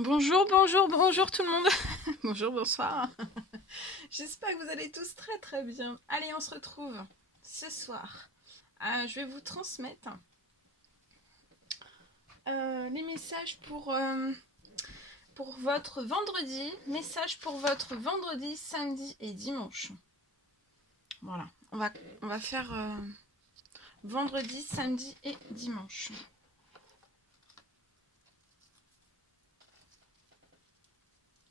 Bonjour, bonjour, bonjour tout le monde. Bonjour, bonsoir. J'espère que vous allez tous très très bien. Allez, on se retrouve ce soir. Je vais vous transmettre les messages pour votre vendredi. Messages pour votre vendredi, samedi et dimanche. Voilà, on va faire vendredi, samedi et dimanche.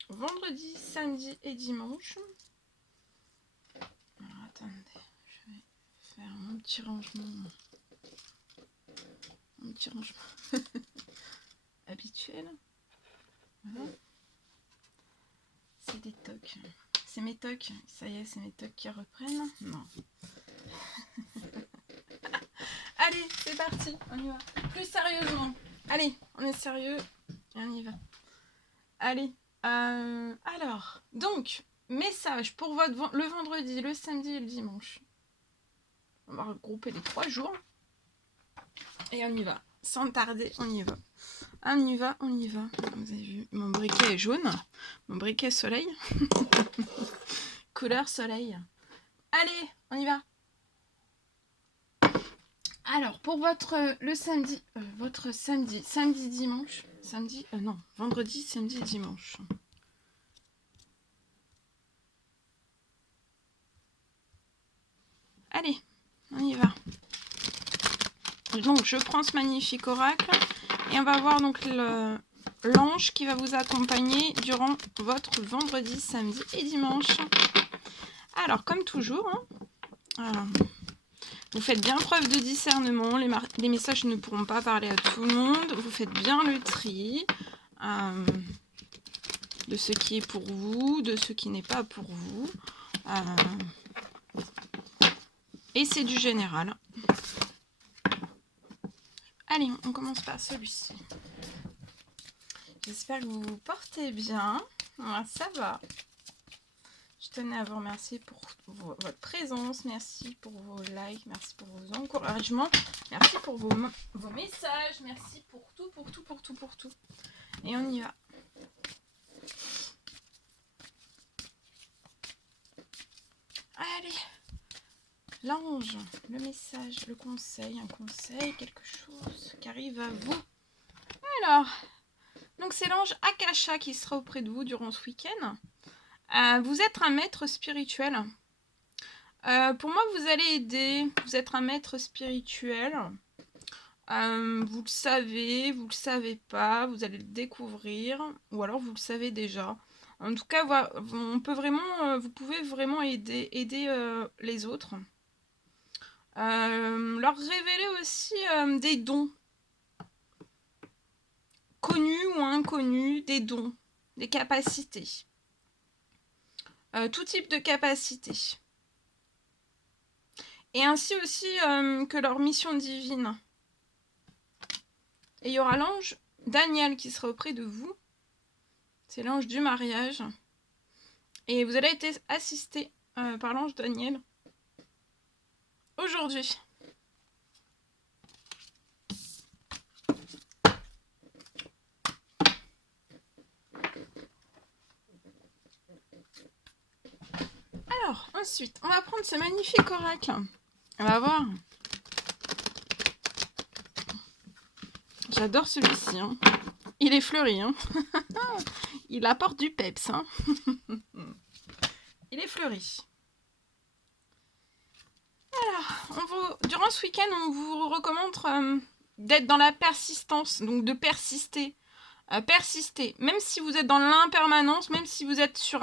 Vendredi, samedi et dimanche. Alors, attendez, je vais faire mon petit rangement. Un petit rangement habituel. Voilà. C'est des tocs. C'est mes tocs. Ça y est, c'est mes tocs qui reprennent. Non. Allez, c'est parti. On y va. Plus sérieusement. Allez, on est sérieux. Et on y va. Allez. Alors, donc, message pour le vendredi, le samedi et le dimanche. On va regrouper les 3 jours. Et on y va. Sans tarder, on y va. On y va, on y va. Vous avez vu, mon briquet est jaune. Mon briquet soleil. Couleur soleil. Allez, on y va. Alors, pour le samedi, votre samedi, dimanche, vendredi, samedi, dimanche. Allez, on y va. Donc, je prends ce magnifique oracle et on va voir donc l'ange qui va vous accompagner durant votre vendredi, samedi et dimanche. Alors, comme toujours, vous faites bien preuve de discernement. Les messages ne pourront pas parler à tout le monde. Vous faites bien le tri de ce qui est pour vous, de ce qui n'est pas pour vous. Et c'est du général. Allez, on commence par celui-ci. J'espère que vous vous portez bien. Voilà, ça va. Je tenais à vous remercier pour votre présence. Merci pour vos likes. Merci pour vos encouragements. Merci pour vos messages. Merci pour tout, pour tout, pour tout, pour tout. Et on y va. Allez. L'ange, le message, le conseil, un conseil, quelque chose qui arrive à vous. Alors, donc c'est l'ange Akasha qui sera auprès de vous durant ce week-end. Vous êtes un maître spirituel. Pour moi, vous allez aider. Vous êtes un maître spirituel. Vous le savez, vous le savez pas, vous allez le découvrir, ou alors vous le savez déjà. En tout cas, vous pouvez vraiment aider les autres. Leur révéler aussi des dons. Connus ou inconnus, des dons, des capacités. Tout type de capacités. Et ainsi aussi que leur mission divine. Et il y aura l'ange Daniel qui sera auprès de vous. C'est l'ange du mariage. Et vous allez être assisté par l'ange Daniel aujourd'hui. Alors, ensuite, on va prendre ce magnifique oracle. On va voir. J'adore celui-ci. Hein. Il est fleuri. Hein. Il apporte du peps. Hein. Il est fleuri. Alors, durant ce week-end, on vous recommande d'être dans la persistance, donc de persister. Persister, même si vous êtes dans l'impermanence, même si vous êtes sur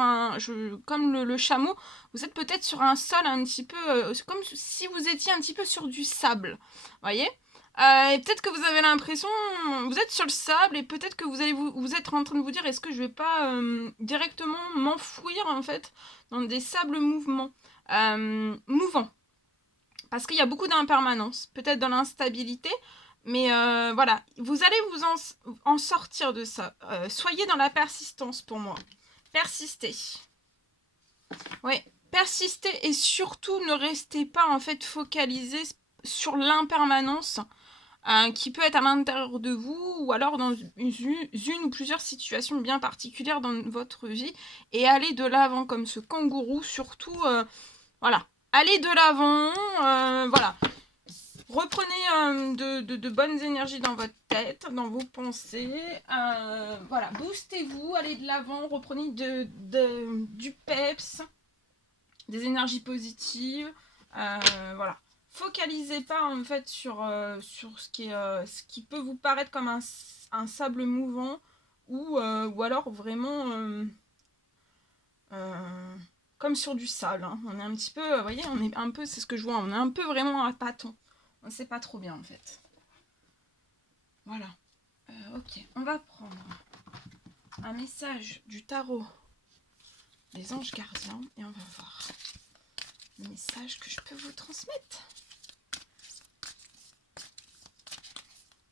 comme le chameau, vous êtes peut-être sur un sol un petit peu, comme si vous étiez un petit peu sur du sable, voyez. Et peut-être que vous avez l'impression, vous êtes sur le sable et peut-être que vous êtes en train de vous dire, est-ce que je vais pas directement m'enfouir en fait dans des sables mouvants, parce qu'il y a beaucoup d'impermanence, peut-être dans l'instabilité. Mais voilà, vous allez vous en sortir de ça. Soyez dans la persistance pour moi. Persistez. Oui, persistez et surtout ne restez pas en fait focalisé sur l'impermanence. qui peut être à l'intérieur de vous ou alors dans une ou plusieurs situations bien particulières dans votre vie, et aller de l'avant comme ce kangourou, surtout, voilà, allez de l'avant, voilà. Reprenez de bonnes énergies dans votre tête, dans vos pensées, voilà, boostez-vous, allez de l'avant, reprenez du peps, des énergies positives, voilà. Focalisez pas en fait sur ce qui peut vous paraître comme un sable mouvant, ou alors vraiment comme sur du sable, hein. On est un petit peu, vous voyez, on est un peu, c'est ce que je vois, on est un peu vraiment à tâtons. On ne sait pas trop bien en fait. Voilà. Ok, on va prendre un message du tarot des anges gardiens et on va voir le message que je peux vous transmettre.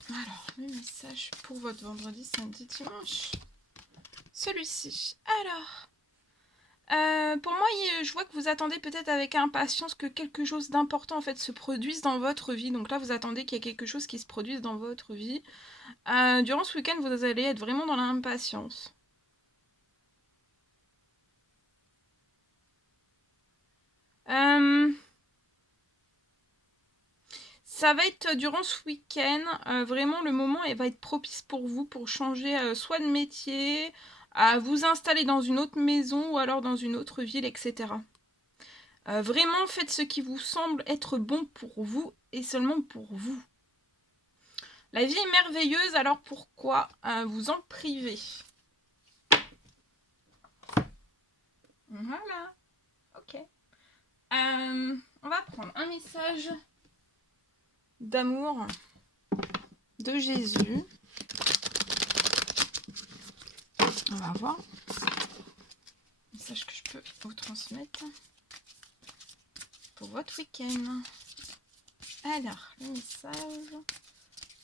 Alors, le message pour votre vendredi, samedi, dimanche. Celui-ci. Alors, pour moi, je vois que vous attendez peut-être avec impatience que quelque chose d'important en fait se produise dans votre vie. Donc là, vous attendez qu'il y ait quelque chose qui se produise dans votre vie. Durant ce week-end, vous allez être vraiment dans l'impatience. Ça va être durant ce week-end, vraiment le moment va être propice pour vous pour changer soit de métier, à vous installer dans une autre maison ou alors dans une autre ville, etc. Vraiment faites ce qui vous semble être bon pour vous et seulement pour vous. La vie est merveilleuse, alors pourquoi vous en priver? Voilà, ok. On va prendre un message d'amour de Jésus. On va voir. Message que je peux vous transmettre pour votre week-end. Alors, le message.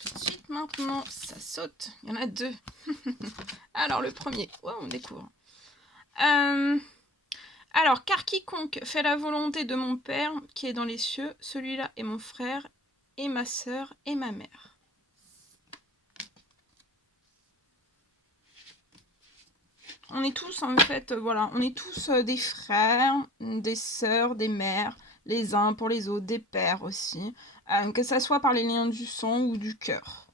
Tout de suite maintenant, ça saute. Il y en a deux. Alors, le premier. Oh, on découvre. Alors, car quiconque fait la volonté de mon Père qui est dans les cieux, celui-là est mon frère et ma sœur et ma mère. On est tous en fait, voilà, on est tous des frères, des sœurs, des mères, les uns pour les autres, des pères aussi, que ça soit par les liens du sang ou du cœur.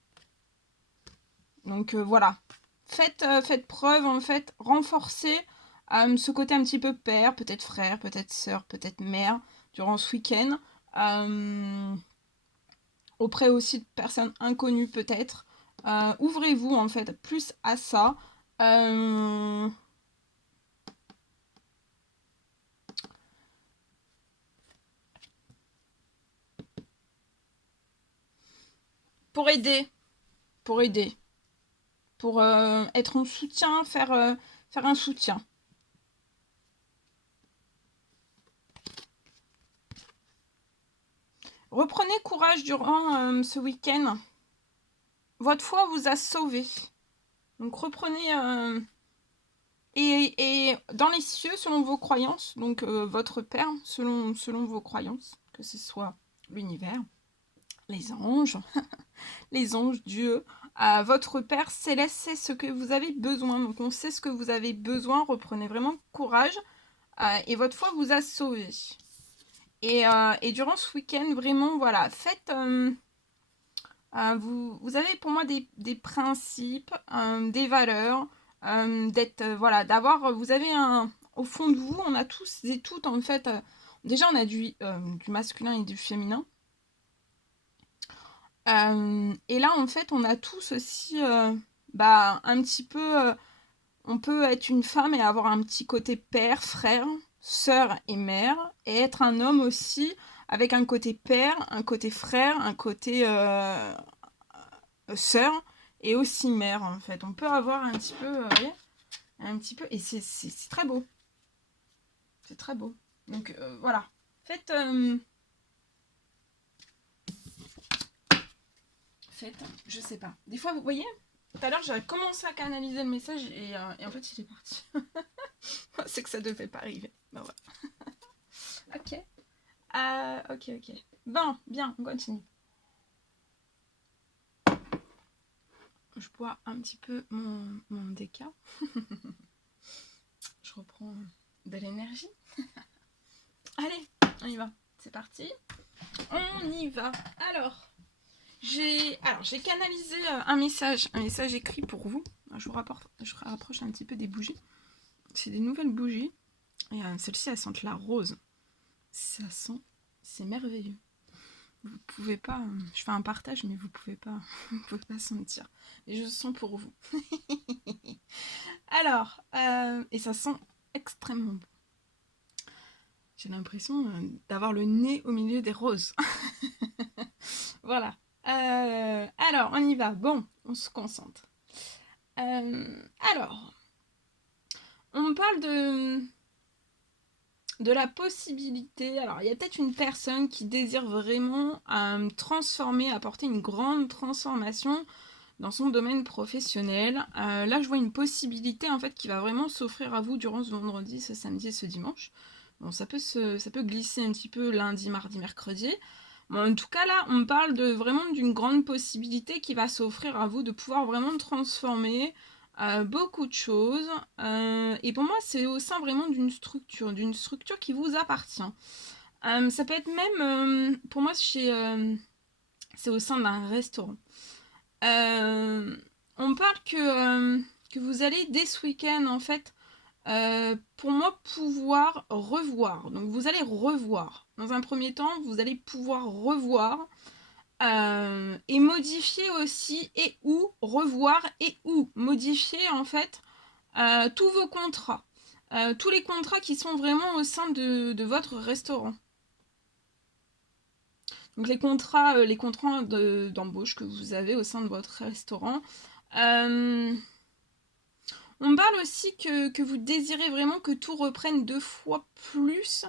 Donc voilà, faites preuve en fait, renforcez ce côté un petit peu père, peut-être frère, peut-être sœur, peut-être mère, durant ce week-end, auprès aussi de personnes inconnues peut-être. Ouvrez-vous en fait plus à ça. Pour aider, pour être en soutien, faire un soutien. Reprenez courage durant ce week-end. Votre foi vous a sauvé. Donc reprenez et dans les cieux selon vos croyances, donc votre Père selon vos croyances, que ce soit l'univers, les anges, Dieu, votre Père céleste sait ce que vous avez besoin. Donc on sait ce que vous avez besoin. Reprenez vraiment courage et votre foi vous a sauvé. Et durant ce week-end, vraiment, voilà, faites. Vous avez pour moi des principes, des valeurs, d'être, voilà, d'avoir. Vous avez au fond de vous, on a tous et toutes en fait. Déjà, on a du masculin et du féminin. Et là, en fait, on a tous aussi, un petit peu. On peut être une femme et avoir un petit côté père, frère, sœur et mère, et être un homme aussi avec un côté père, un côté frère, un côté sœur et aussi mère en fait. On peut avoir un petit peu, un petit peu, et c'est très beau. C'est très beau. Donc voilà. Faites, je sais pas. Des fois, vous voyez, tout à l'heure, j'avais commencé à canaliser le message et en fait, il est parti. C'est que ça devait pas arriver. Ben voilà. Ok. Ok. Bon, bien, on continue. je bois un petit peu mon déca. Je reprends de l'énergie. Allez, on y va. C'est parti. On y va. Alors, j'ai canalisé un message écrit pour vous. Je rapproche un petit peu des bougies. C'est des nouvelles bougies. Et celle-ci, elle sent la rose. Ça sent, c'est merveilleux. Vous pouvez pas, je fais un partage, mais vous pouvez pas sentir. Et je sens pour vous. Alors, et ça sent extrêmement bon. J'ai l'impression d'avoir le nez au milieu des roses. Voilà. Alors, on y va. Bon, on se concentre. Alors, on me parle de la possibilité. Alors, il y a peut-être une personne qui désire vraiment transformer, apporter une grande transformation dans son domaine professionnel. Là, je vois une possibilité en fait qui va vraiment s'offrir à vous durant ce vendredi, ce samedi et ce dimanche. Bon, ça peut glisser un petit peu lundi, mardi, mercredi. Bon, en tout cas, là, on parle vraiment d'une grande possibilité qui va s'offrir à vous de pouvoir vraiment transformer beaucoup de choses. Et pour moi, c'est au sein vraiment d'une structure qui vous appartient. Ça peut être même, pour moi, c'est au sein d'un restaurant. On parle que vous allez dès ce week-end, en fait, pour moi, pouvoir revoir. Donc, vous allez revoir. Dans un premier temps, vous allez pouvoir revoir et modifier aussi et ou revoir et ou modifier, en fait, tous vos contrats. Tous les contrats qui sont vraiment au sein de votre restaurant. Donc les contrats d'embauche que vous avez au sein de votre restaurant. On parle aussi que vous désirez vraiment que tout reprenne deux fois plus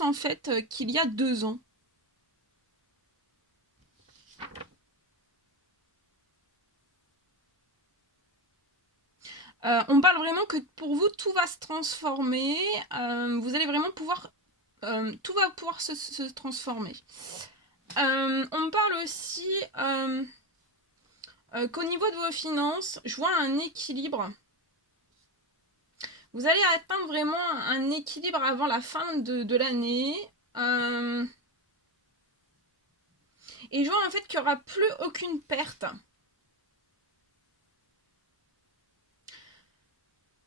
en fait qu'il y a 2 ans. On parle vraiment que pour vous tout va se transformer, vous allez vraiment pouvoir, tout va pouvoir se transformer. On me parle aussi qu'au niveau de vos finances, je vois un équilibre. Vous allez atteindre vraiment un équilibre avant la fin de l'année. Et je vois en fait qu'il n'y aura plus aucune perte.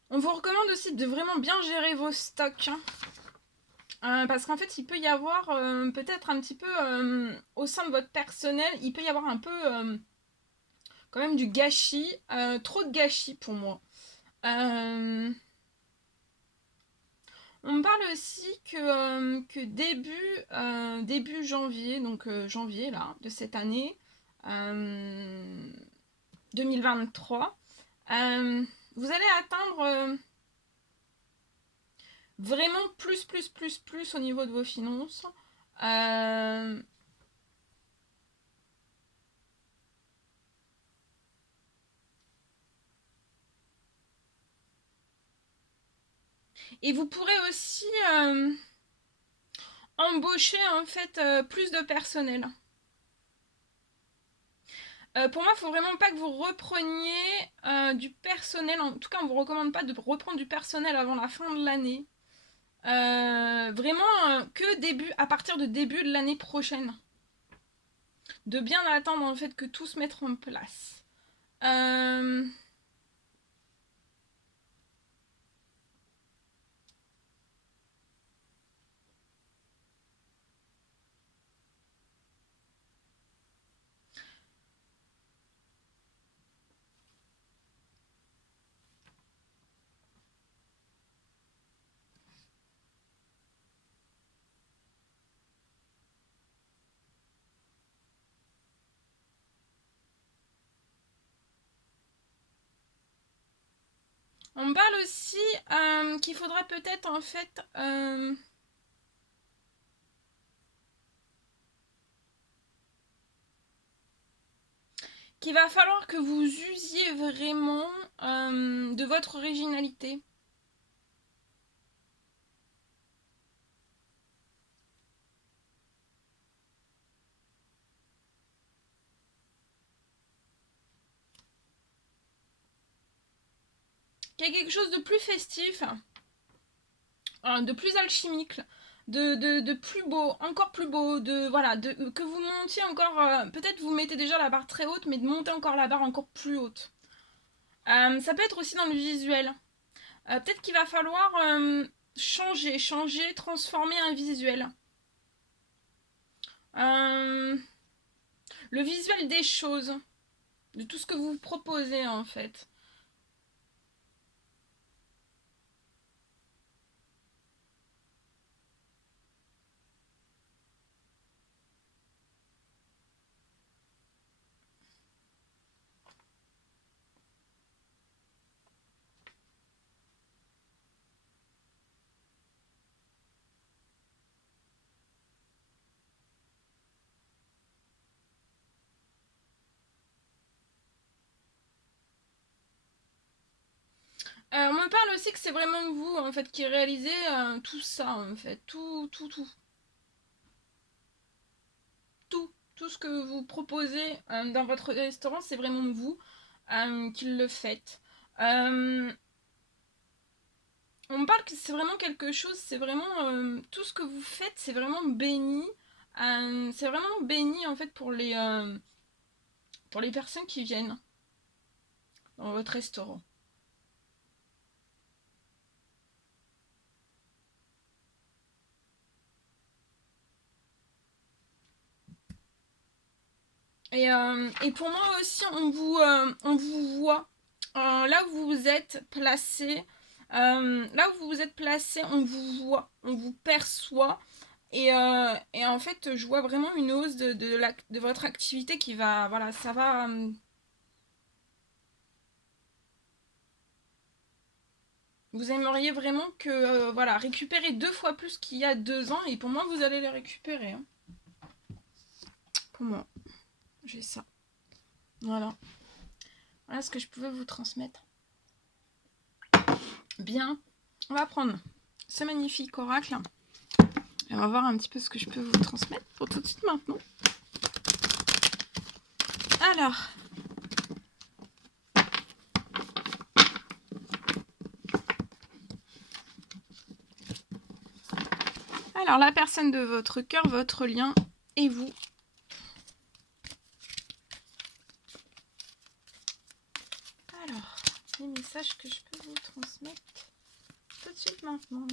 On vous recommande aussi de vraiment bien gérer vos stocks. Parce qu'en fait, il peut y avoir peut-être un petit peu au sein de votre personnel, il peut y avoir un peu quand même du gâchis. Trop de gâchis pour moi. On me parle aussi que début janvier, donc janvier là, de cette année 2023, vous allez atteindre vraiment plus au niveau de vos finances. Et vous pourrez aussi embaucher en fait plus de personnel. Pour moi, il ne faut vraiment pas que vous repreniez du personnel. En tout cas, on ne vous recommande pas de reprendre du personnel avant la fin de l'année. Vraiment que à partir de début de l'année prochaine. De bien attendre en fait que tout se mette en place. On me parle aussi qu'il faudra peut-être en fait qu'il va falloir que vous usiez vraiment de votre originalité. qu'il y a quelque chose de plus festif, de plus alchimique, de plus beau, encore plus beau, voilà, que vous montiez encore, peut-être vous mettez déjà la barre très haute, mais de monter encore la barre encore plus haute. Ça peut être aussi dans le visuel. Peut-être qu'il va falloir changer, transformer un visuel. Le visuel des choses, de tout ce que vous proposez en fait. On me parle aussi que c'est vraiment vous en fait qui réalisez tout ça en fait, tout ce que vous proposez dans votre restaurant, c'est vraiment vous qui le faites. On me parle que c'est vraiment quelque chose, c'est vraiment tout ce que vous faites, c'est vraiment béni. C'est vraiment béni en fait pour les personnes qui viennent dans votre restaurant. Et pour moi aussi, on vous voit. Là où vous êtes placé, on vous voit, on vous perçoit. Et en fait, je vois vraiment une hausse de votre activité qui va, voilà, ça va. Vous aimeriez vraiment que, voilà, récupérer 2 fois plus qu'il y a 2 ans. Et pour moi, vous allez les récupérer. Hein. Pour moi, j'ai ça. Voilà. Voilà ce que je pouvais vous transmettre. Bien. On va prendre ce magnifique oracle. Et on va voir un petit peu ce que je peux vous transmettre pour tout de suite maintenant. Alors, la personne de votre cœur, votre lien et vous. Alors, les messages que je peux vous transmettre tout de suite maintenant.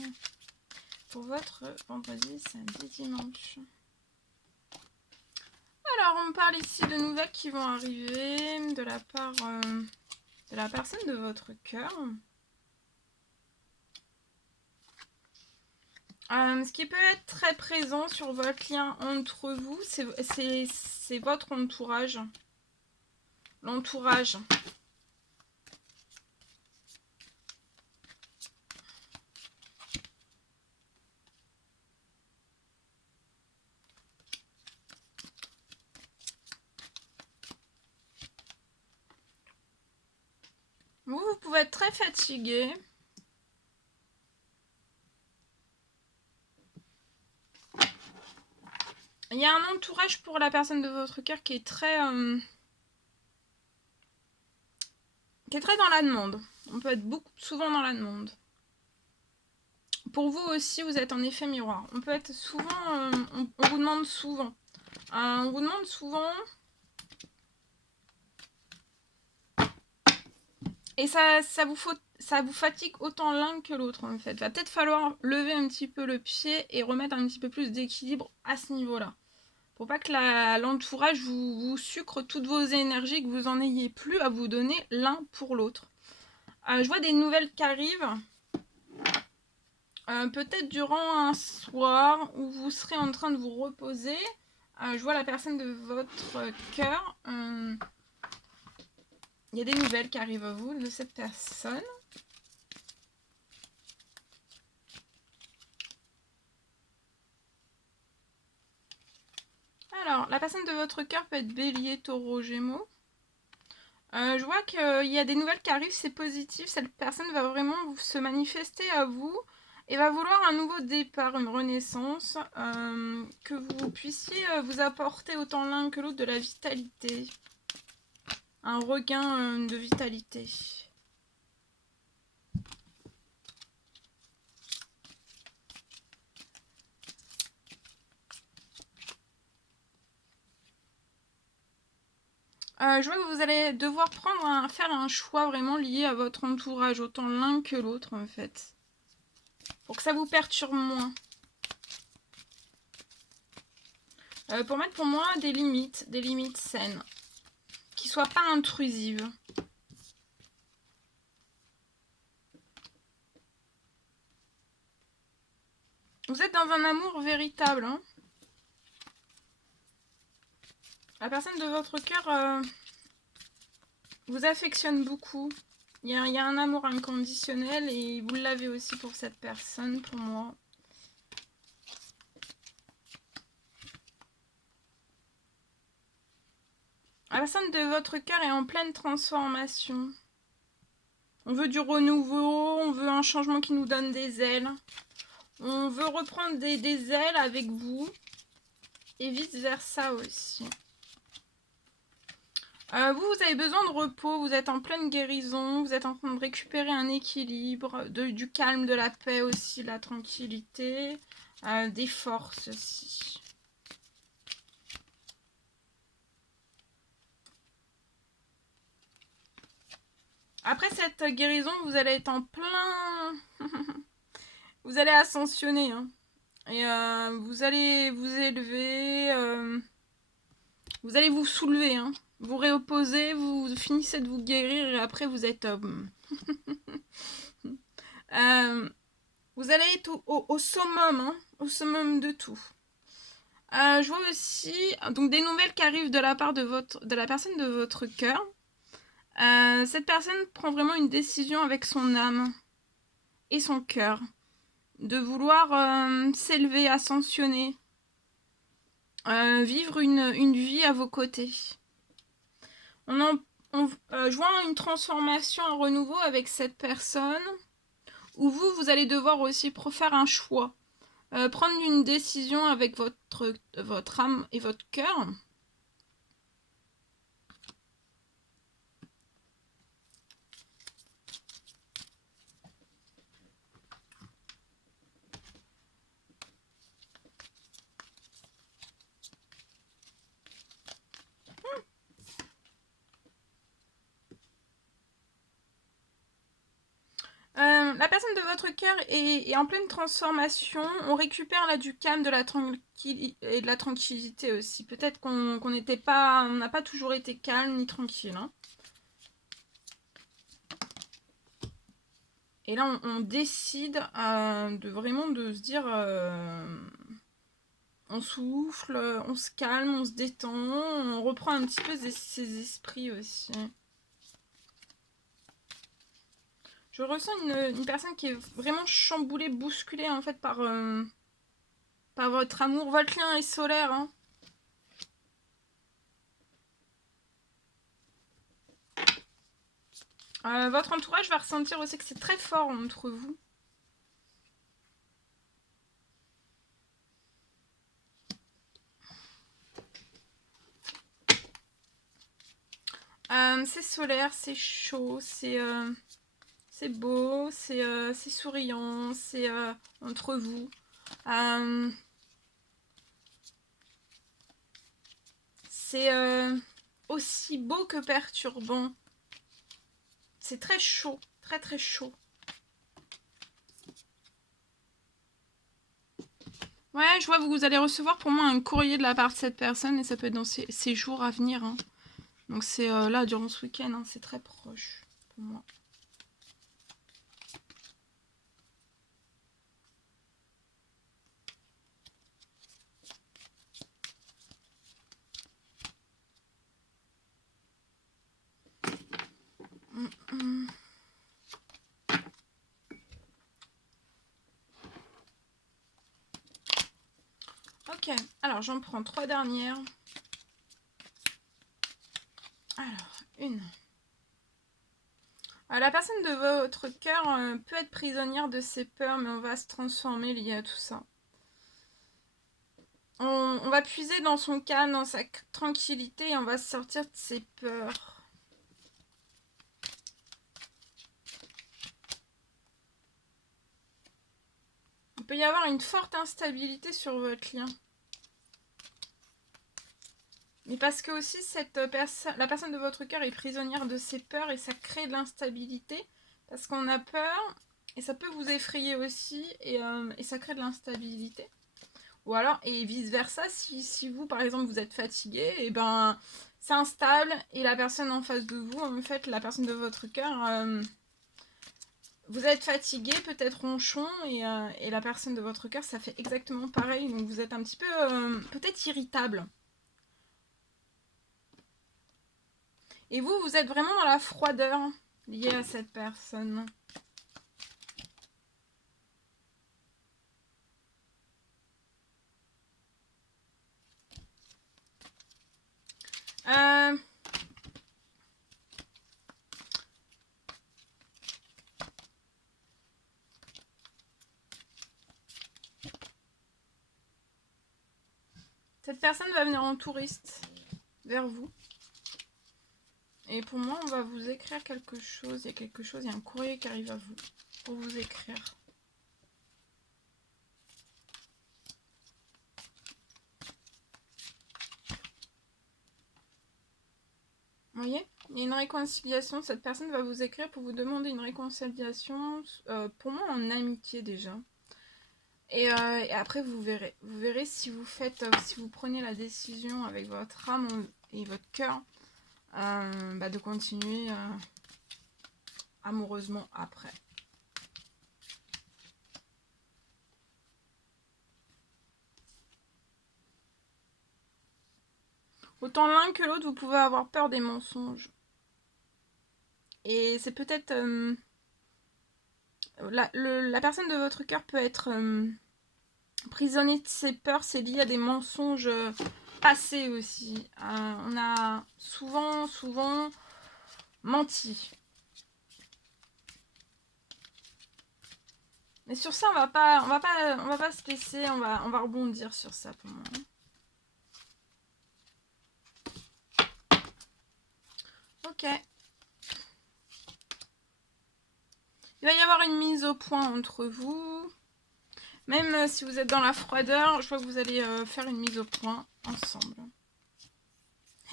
Pour votre vendredi, samedi, dimanche. Alors, on parle ici de nouvelles qui vont arriver de la part de la personne de votre cœur. Ce qui peut être très présent sur votre lien entre vous, c'est votre entourage. L'entourage. Vous pouvez être très fatigué. Il y a un entourage pour la personne de votre cœur qui est très dans la demande. On peut être souvent dans la demande. Pour vous aussi, vous êtes en effet miroir. On peut être souvent, on vous demande souvent. On vous demande souvent. Et ça vous fatigue autant l'un que l'autre en fait. Va peut-être falloir lever un petit peu le pied et remettre un petit peu plus d'équilibre à ce niveau-là. Pour pas que l'entourage vous sucre toutes vos énergies, que vous en ayez plus à vous donner l'un pour l'autre. Je vois des nouvelles qui arrivent. Peut-être durant un soir où vous serez en train de vous reposer. Je vois la personne de votre cœur. Il y a des nouvelles qui arrivent à vous de cette personne. Alors, la personne de votre cœur peut être Bélier, Taureau, Gémeaux. Je vois qu'il y a des nouvelles qui arrivent, c'est positif. Cette personne va vraiment se manifester à vous et va vouloir un nouveau départ, une renaissance, que vous puissiez vous apporter autant l'un que l'autre de la vitalité. Un regain de vitalité. Je vois que vous allez devoir faire un choix vraiment lié à votre entourage, autant l'un que l'autre en fait. Pour que ça vous perturbe moins. Pour mettre pour moi des limites saines. Qui ne soient pas intrusives. Vous êtes dans un amour véritable. Hein. La personne de votre cœur vous affectionne beaucoup. Il y a un amour inconditionnel et vous l'avez aussi pour cette personne, pour moi. La personne de votre cœur est en pleine transformation. On veut du renouveau, on veut un changement qui nous donne des ailes. On veut reprendre des ailes avec vous. Et vice versa aussi. Vous avez besoin de repos, vous êtes en pleine guérison, vous êtes en train de récupérer un équilibre, du calme, de la paix aussi, la tranquillité, des forces aussi. Après cette guérison, vous allez être en plein... vous allez ascensionner. Hein. Et vous allez vous élever, vous allez vous soulever. Hein. Vous reposez, vous finissez de vous guérir et après vous êtes... vous allez être au summum, hein, au summum de tout. Je vois aussi donc des nouvelles qui arrivent de la part de la personne de votre cœur. Cette personne prend vraiment une décision avec son âme et son cœur de vouloir s'élever, ascensionner, vivre une vie à vos côtés. Je vois une transformation, un renouveau avec cette personne où vous allez devoir aussi faire un choix. Prendre une décision avec votre âme et votre cœur. La personne de votre cœur est en pleine transformation. On récupère là du calme, de la tranquillité aussi. Peut-être qu'on n'a pas toujours été calme ni tranquille. Hein. Et là, on décide de se dire, on souffle, on se calme, on se détend, on reprend un petit peu ses esprits aussi. Je ressens une personne qui est vraiment chamboulée, bousculée en fait par votre amour. Votre lien est solaire. Hein. Votre entourage va ressentir aussi que c'est très fort entre vous. C'est solaire, c'est chaud, c'est beau, c'est souriant, c'est entre vous. C'est aussi beau que perturbant. C'est très chaud, très très chaud. Ouais, je vois que vous allez recevoir pour moi un courrier de la part de cette personne et ça peut être dans ces jours à venir. Hein. Donc c'est là, durant ce week-end, hein, c'est très proche pour moi. Ok, alors j'en prends 3 dernières. Alors, une. La personne de votre cœur peut être prisonnière de ses peurs, mais on va se transformer lié à tout ça. On va puiser dans son calme, dans sa tranquillité, et on va sortir de ses peurs. Il peut y avoir une forte instabilité sur votre lien. Mais parce que aussi, la personne de votre cœur est prisonnière de ses peurs et ça crée de l'instabilité. Parce qu'on a peur et ça peut vous effrayer aussi et ça crée de l'instabilité. Ou alors, et vice-versa, si vous, par exemple, vous êtes fatigué, et ben, c'est instable et la personne en face de vous, en fait, la personne de votre cœur, vous êtes fatigué, peut-être ronchon, et la personne de votre cœur, ça fait exactement pareil. Donc vous êtes un petit peu, peut-être irritable. Et vous, vous êtes vraiment dans la froideur liée à cette personne. Euh... Cette personne va venir en touriste vers vous. Et pour moi, on va vous écrire quelque chose. Il y a quelque chose, il y a un courrier qui arrive à vous pour vous écrire. Vous voyez, il y a une réconciliation. Cette personne va vous écrire pour vous demander une réconciliation, pour moi en amitié déjà. Et après, vous verrez. Vous verrez si vous faites, si vous prenez la décision avec votre âme et votre cœur de continuer amoureusement après. Autant l'un que l'autre, vous pouvez avoir peur des mensonges. Et c'est peut-être... la personne de votre cœur peut être prisonnier de ses peurs, c'est lié à des mensonges passés aussi. On a souvent menti. Mais sur ça, on va pas se laisser, on va rebondir sur ça pour moi. Ok. Il va y avoir une mise au point entre vous. Même si vous êtes dans la froideur, je vois que vous allez faire une mise au point ensemble.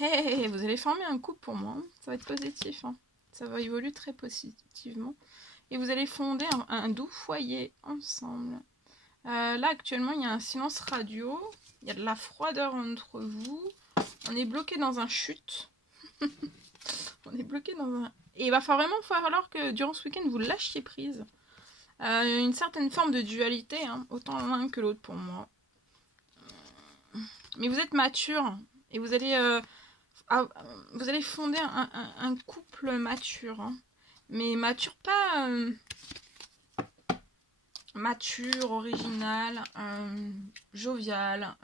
Hey, vous allez former un couple pour moi. Ça va être positif. Hein. Ça va évoluer très positivement. Et vous allez fonder un doux foyer ensemble. Là, actuellement, il y a un silence radio. Il y a de la froideur entre vous. On est bloqué dans un chute. On est bloqué dans un... Et il va vraiment falloir que durant ce week-end, vous lâchiez prise. Une certaine forme de dualité, hein, autant l'un que l'autre pour moi. Mais vous êtes mature et vous allez fonder un couple mature. Hein. Mais mature pas... mature, original, jovial,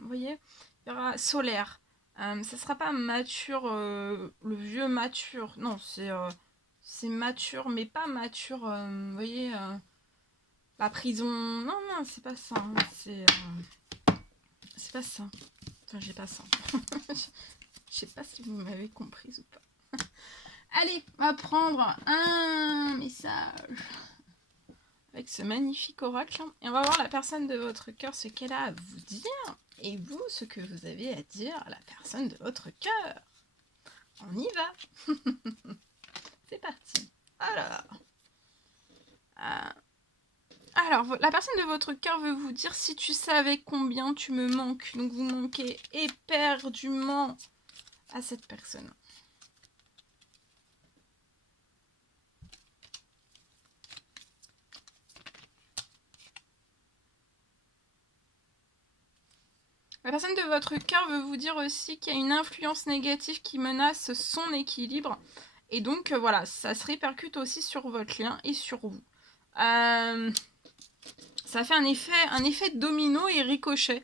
vous voyez, il y aura solaire. Ça sera pas mature, le vieux mature, non, c'est mature, mais pas mature, vous voyez, la prison, non, c'est pas ça, hein, c'est pas ça, enfin, j'ai pas ça, je sais pas si vous m'avez comprise ou pas. Allez, on va prendre un message avec ce magnifique oracle. Et on va voir la personne de votre cœur, ce qu'elle a à vous dire. Et vous, ce que vous avez à dire à la personne de votre cœur. On y va. C'est parti. Alors, la personne de votre cœur veut vous dire si tu savais combien tu me manques. Donc, vous manquez éperdument à cette personne. La personne de votre cœur veut vous dire aussi qu'il y a une influence négative qui menace son équilibre. Et donc, voilà, ça se répercute aussi sur votre lien et sur vous. Ça fait un effet domino et ricochet.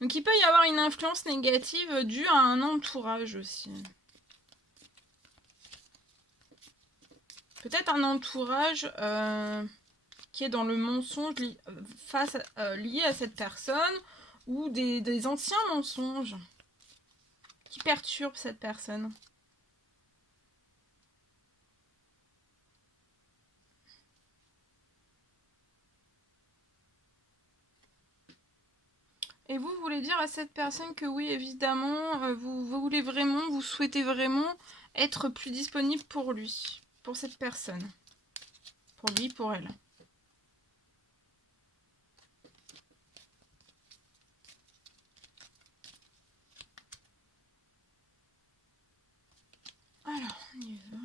Donc, il peut y avoir une influence négative due à un entourage aussi. Peut-être un entourage qui est dans le mensonge lié à cette personne ou des anciens mensonges qui perturbent cette personne. Et vous voulez dire à cette personne que oui, évidemment, vous voulez vraiment, vous souhaitez vraiment être plus disponible pour lui, pour cette personne. Pour lui, pour elle. Alors, on y va.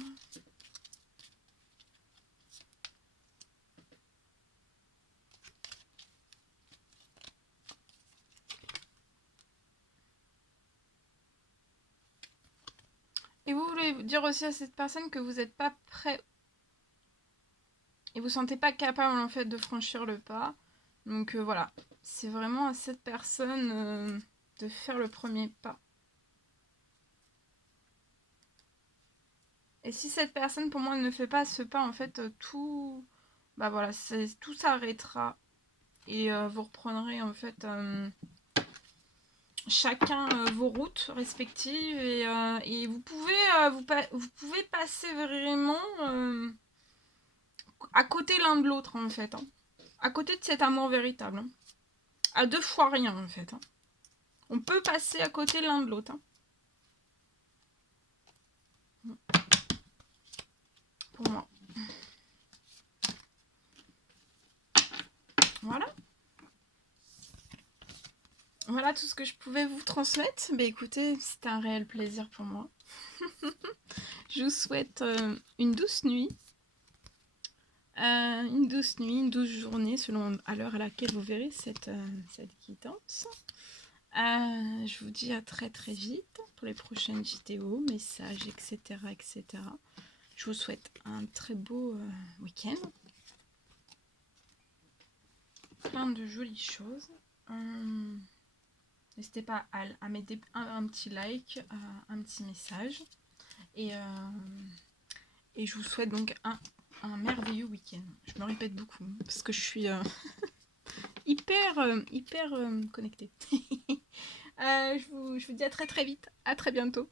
Et vous voulez dire aussi à cette personne que vous n'êtes pas prêt et vous ne sentez pas capable en fait de franchir le pas. Donc voilà, c'est vraiment à cette personne de faire le premier pas. Et si cette personne pour moi ne fait pas ce pas, en fait tout, bah voilà, tout s'arrêtera et vous reprendrez en fait chacun vos routes respectives et vous pouvez vous pouvez passer vraiment à côté l'un de l'autre en fait, hein. À côté de cet amour véritable, hein. À 2 fois rien en fait, hein. On peut passer à côté l'un de l'autre, hein. Pour moi. Voilà. Voilà tout ce que je pouvais vous transmettre. Mais écoutez, c'était un réel plaisir pour moi. Je vous souhaite une douce nuit. Une douce journée selon à l'heure à laquelle vous verrez cette guidance. Je vous dis à très très vite pour les prochaines vidéos, messages, etc. etc. Je vous souhaite un très beau week-end. Plein de jolies choses. N'hésitez pas à mettre un petit like, un petit message. Et je vous souhaite donc un merveilleux week-end. Je me répète beaucoup parce que je suis hyper connectée. Je vous dis à très très vite. À très bientôt.